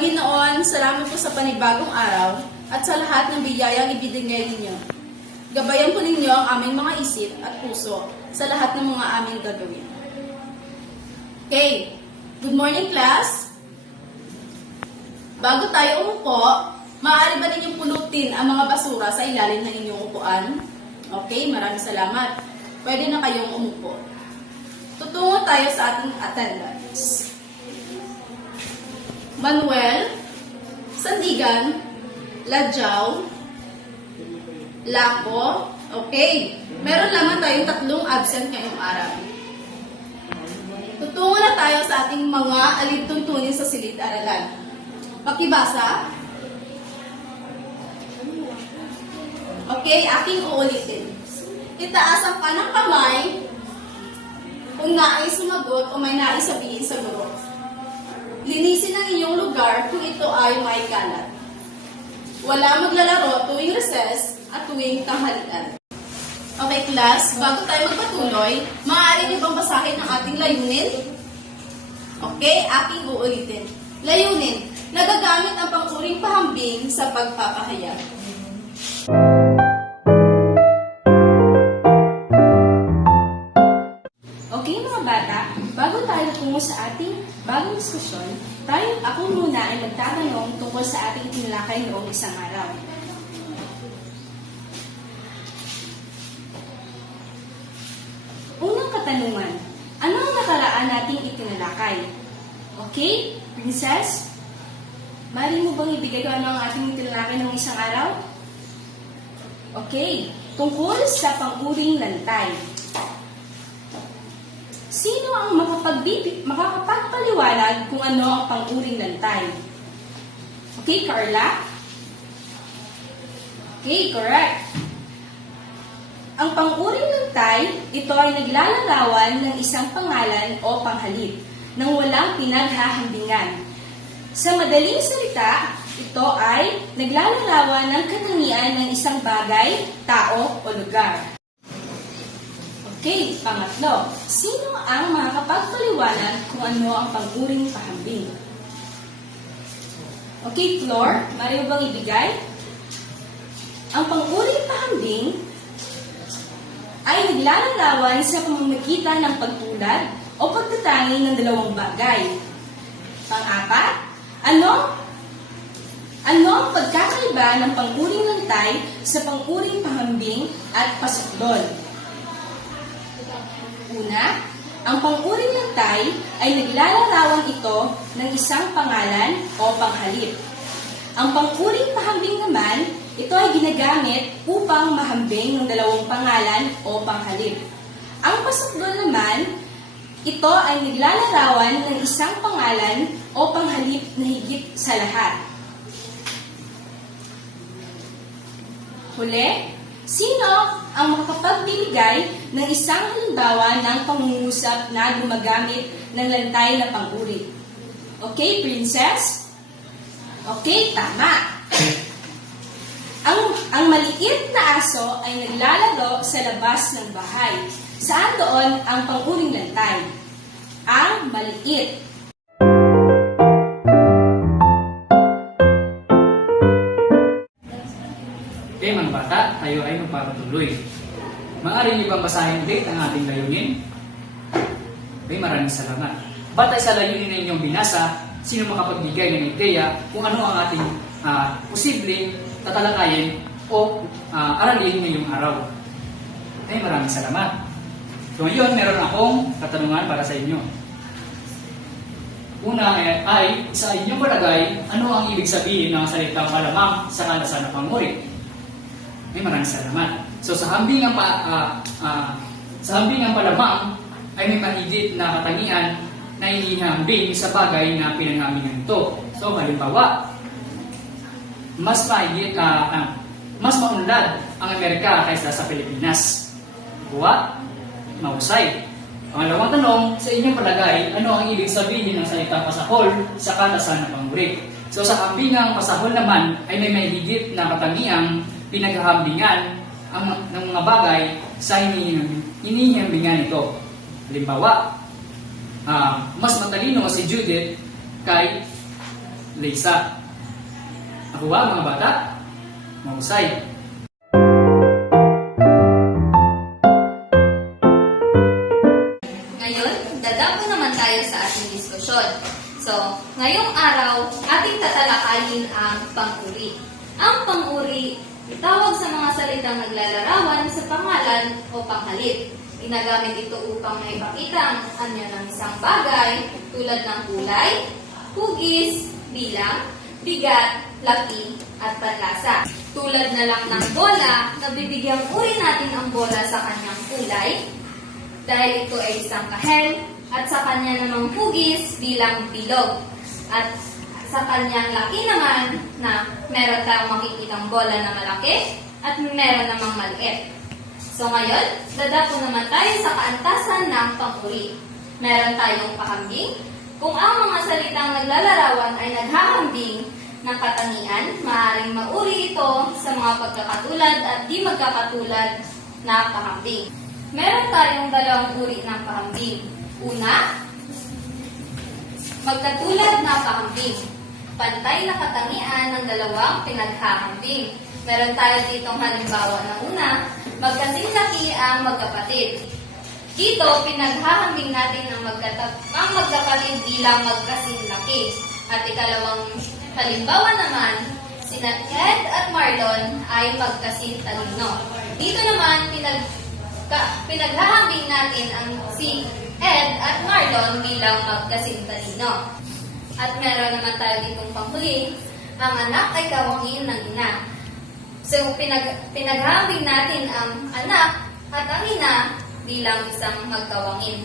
Panginoon, salamat po sa panibagong araw at sa lahat ng biyayang ibinigay ninyo. Gabayan po ninyo ang aming mga isip at puso sa lahat ng mga aming gagawin. Okay, good morning class. Bago tayo umupo, maaari ba ninyong pulutin ang mga basura sa ilalim ng inyong upuan? Okay, maraming salamat. Pwede na kayong umupo. Tutungo tayo sa ating attendance. Manuel, Sandigan, Ladjaw, Laco. Okay. Meron lamang tayong 3 absent ngayong araw. Tutungo na tayo sa ating mga alituntunin sa silid-aralan. Pakibasa. Okay, aking uulitin. Itaas ang kanang kamay kung nais sumagot o may nais sabihin sa guro. Linisin ang inyong lugar kung ito ay may kalat. Wala maglalaro tuwing recess at tuwing tanghalian. Okay, class, bago tayo magpatuloy, maaari niyo bang basahin ang ating layunin? Okay, aking uulitin. Layunin, nagagamit ang pangkuring pahambing sa pagpapahayag. Okay mga bata, bago tayo tungo sa ating bagong diskusyon, ako muna ay magtatanong tungkol sa ating tinalakay noong isang araw. Unang katanungan, ano ang nakaraan nating itinalakay? Okay, Princess? Mari mo bang ibigay ko ano ang ating itinalakay noong isang araw? Okay, tungkol sa pang-uring lantay. Sino ang makakapagpaliwanag kung ano ang pang-uring lantay? Okay, Carla? Okay, correct. Ang pang-uring lantay, ito ay naglalarawan ng isang pangalan o panghalip nang walang pinaghahambingan. Sa madaling salita, ito ay naglalarawan ng katangian ng isang bagay, tao o lugar. Okay, pangatlo. Sino ang makakapagpaliwanag kung ano ang pang-uring pahambing? Okay, Flor, mari mo bang ibigay? Ang pang-uring pahambing ay naglalarawan sa pamamagitan ng pagtulad o pagtatangi ng 2 bagay. Pang-apat, ano ang pagkakaiba ng pang-uring lantay sa pang-uring pahambing at pasukdol? Una, ang pang-uring lantay ay naglalarawan ito ng isang pangalan o panghalip. Ang pang-uring pahambing naman, ito ay ginagamit upang mahambing ng 2 pangalan o panghalip. Ang pasukdol naman, ito ay naglalarawan ng isang pangalan o panghalip na higit sa lahat. Huli, sino ang makapagbibigay ng isang halimbawa ng pangungusap na gumagamit ng lantay na pang-uri? Okay, Princess? Okay, tama. Ang maliit na aso ay naglalaro sa labas ng bahay. Saan doon ang pang-uring lantay? Ang maliit. Okay mga bata, tayo ay magpapatuloy. Maaari niyo bang basahin ulit ang ating layunin? Okay, maraming salamat. Batay sa layunin na inyong binasa, sino makapagbigay ng ideya kung ano ang ating posibleng tatalakayin o aralin ngayong araw? Okay, maraming salamat. So ngayon, meron akong katanungan para sa inyo. Una ay sa inyong palagay, ano ang ibig sabihin ng salitang malamang sa kalasan na panguri? Ay, maraming salamat. So sa hambing ng palamang ay may mahigit na katangian na inihambing sa bagay na pinanghambingan ito. So halimbawa, mas maunlad ang Amerika kaysa sa Pilipinas. Buwa, mahusay. Pangalawang tanong, sa inyong palagay, ano ang ibig sabihin ng salitang pasahol sa kalasan na panguri? So sa hambingang pasahol naman ay may mahigit na katangiang pinaghahambingan ng mga bagay sa hinihambingan ito. Halimbawa, mas matalino si Judith kay Lisa. Ako ba mga bata? Mahusay. Ngayon, dadapo naman tayo sa ating diskusyon. So, ngayong araw, ating tatalakayin ang pang-uri. Ang pang-uri, tawag sa mga salitang naglalarawan sa pangalan o panghalip. Ginagamit ito upang maipakita ang anyo ng isang bagay tulad ng kulay, hugis, bilang, bigat, laki, at panlasa. Tulad na lang ng bola, nabibigyang uri natin ang bola sa kanyang kulay, dahil ito ay isang kahel, at sa kanya namang hugis bilang bilog. At sa kanyang laki naman na meron tayong makikitang bola na malaki at meron namang maliit. So ngayon, dadapo naman tayo sa kaantasan ng pang-uri. Meron tayong pakambing. Kung ang mga salitang naglalarawan ay naghahambing ng katangian, maaaring mauri ito sa mga pagkakatulad at di magkakatulad na pakambing. Meron tayong dalawang uri ng pakambing. Una, magkatulad na pakambing. Pantay na katangian ng dalawang pinaghahambing. Meron tayo ditong halimbawa na una, magkasing laki ang magkapatid. Dito, pinaghahambing natin ang magkapatid bilang magkasing laki. At ikalawang halimbawa naman, sina Ed at Marlon ay magkasing talino. Dito naman, pinaghahambing natin ang si Ed at Marlon bilang magkasing talino. At meron naman tayo ditong panghuli, ang anak ay kawangin ng ina. So, pinaghahambing natin ang anak at ang ina bilang isang magkawangin.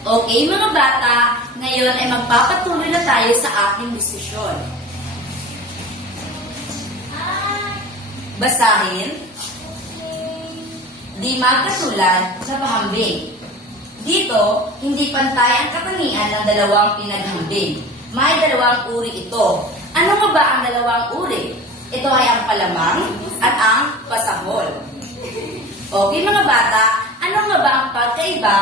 Okay mga bata, ngayon ay magpapatuloy na tayo sa ating diskusyon. Basahin. Di magkatulad sa pahambing. Dito, hindi pantay ang katangian ng dalawang pinaghambing. May dalawang uri ito. Ano nga ba ang dalawang uri? Ito ay ang palamang at ang pasahol. Okay mga bata, ano nga ba ang pagkaiba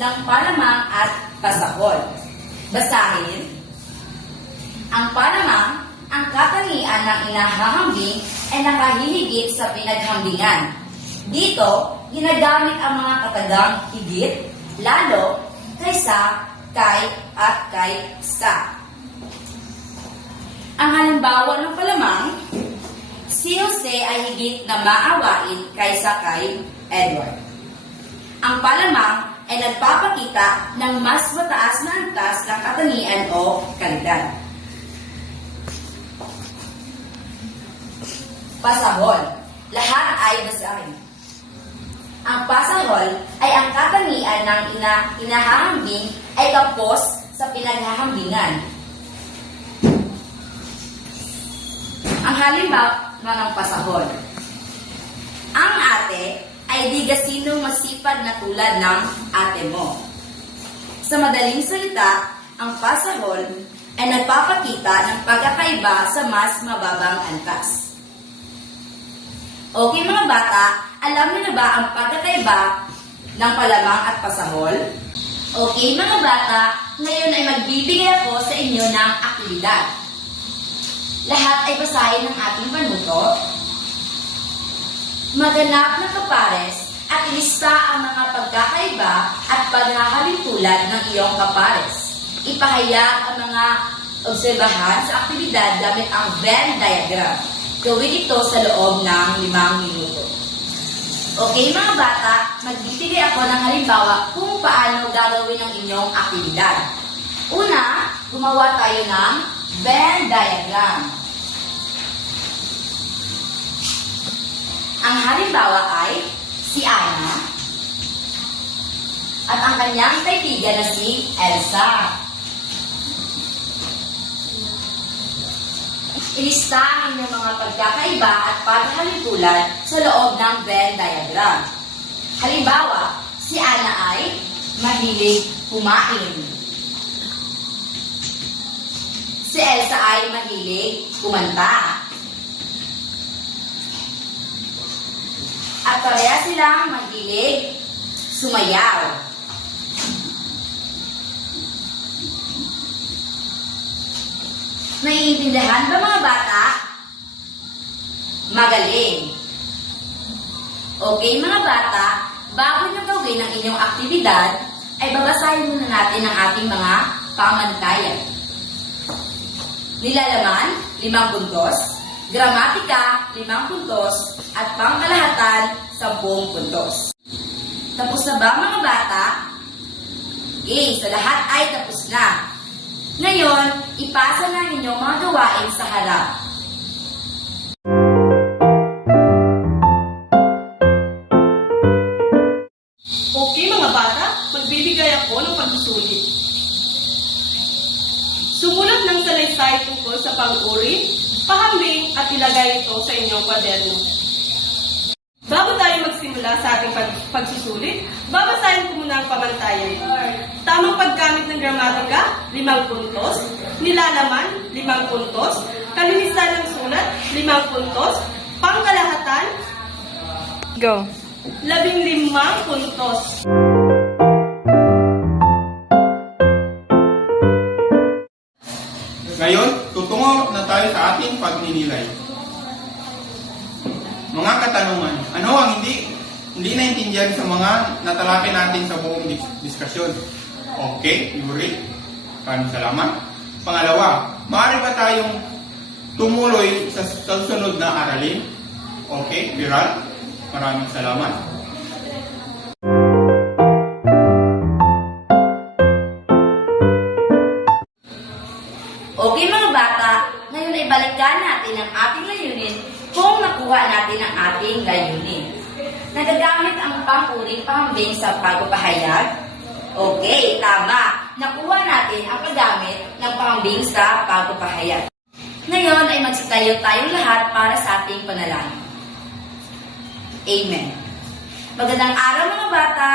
ng palamang at pasahol? Basahin. Ang palamang, ang katangian ng inahahambing ay nakahihigit sa pinaghambingan. Dito, ginagamit ang mga katagang higit, lalo, kaysa, kay, at kay, sa. Ang halimbawa ng palamang, si Jose ay higit na maawain kaysa kay Edward. Ang palamang ay nagpapakita ng mas mataas na antas ng katangian o kalidad. Pasahol. Lahat ay basahin. Ang pasahol ay ang katangian ng inahahambing ay kapos sa pinaghahambingan. Ang halimbawa ng pasahol. Ang ate ay di gasinong masipag na tulad ng ate mo. Sa madaling salita, ang pasahol ay nagpapakita ng pagkakaiba sa mas mababang antas. Okay mga bata, alam niyo na ba ang pagkakaiba ng palamang at pasahol? Okay mga bata, ngayon ay magbibigay ako sa inyo ng aktibidad. Lahat ay basahin ng ating panuto. Maganap na kapares at ilista ang mga pagkakaiba at pagkakalimtulad ng iyong kapares. Ipahayag ang mga obserbahan sa aktibidad gamit ang Venn diagram. Gawin ito sa loob ng 5 minuto. Okay mga bata, magbibigay ako ng halimbawa kung paano gagawin ang inyong aktibidad. Una, gumawa tayo ng Venn diagram. Ang halimbawa ay si Ana at ang kanyang kaibigan na si Elsa. Ilista ang inyong mga pagkakaiba at pagkakalimtulad sa loob ng Venn diagram. Halimbawa, si Ana ay mahilig kumain. Si Elsa ay mahilig kumanta. At pareha silang mahilig sumayaw. Naiintindihan ba mga bata? Magaling! Okay mga bata, bago nyo gawin ang inyong aktibidad, ay babasahin muna natin ang ating mga pamantayan. Nilalaman, 5 puntos. Gramatika, 5 puntos. At pangkalahatan, 10 puntos. Tapos na ba mga bata? Sa lahat ay tapos na. Ngayon, ipasa na ang inyong mga gawain sa harap. Okay mga bata, magbibigay ako ng pagsusulit. Sumulat ng salaysay tungkol sa pang-uri, pahambing at ilagay ito sa inyong kwaderno. Bago tayo magsimula sa ating pagsusulit, babasahin ko muna ang pamantayan. Tamang paggamit ng gramatika, 5 puntos. Nilalaman, 5 puntos. Kalinisan ng sulat, 5 puntos. Pangkalahatan, Go. 15 puntos. Ngayon, tutungo na tayo sa ating pagninilay. Mga katanungan, ano ang hindi naintindihan sa mga natalakay natin sa buong diskusyon? Okay, Yuri. Maraming salamat. Pangalawa, maaari ba tayong tumuloy sa susunod na aralin? Okay, Viral. Maraming salamat. Okay mga bata, ngayon ay balikan natin ang ating layunin kung nakuha natin ang ating layunin. Nagagamit ang pang-uri pahambing sa pagpapahayag? Okay, tama. Nakuha natin ang paggamit ng pahambing sa pagpapahayag. Ngayon ay magsitayo tayong lahat para sa ating panalangin. Amen. Magandang araw mga bata!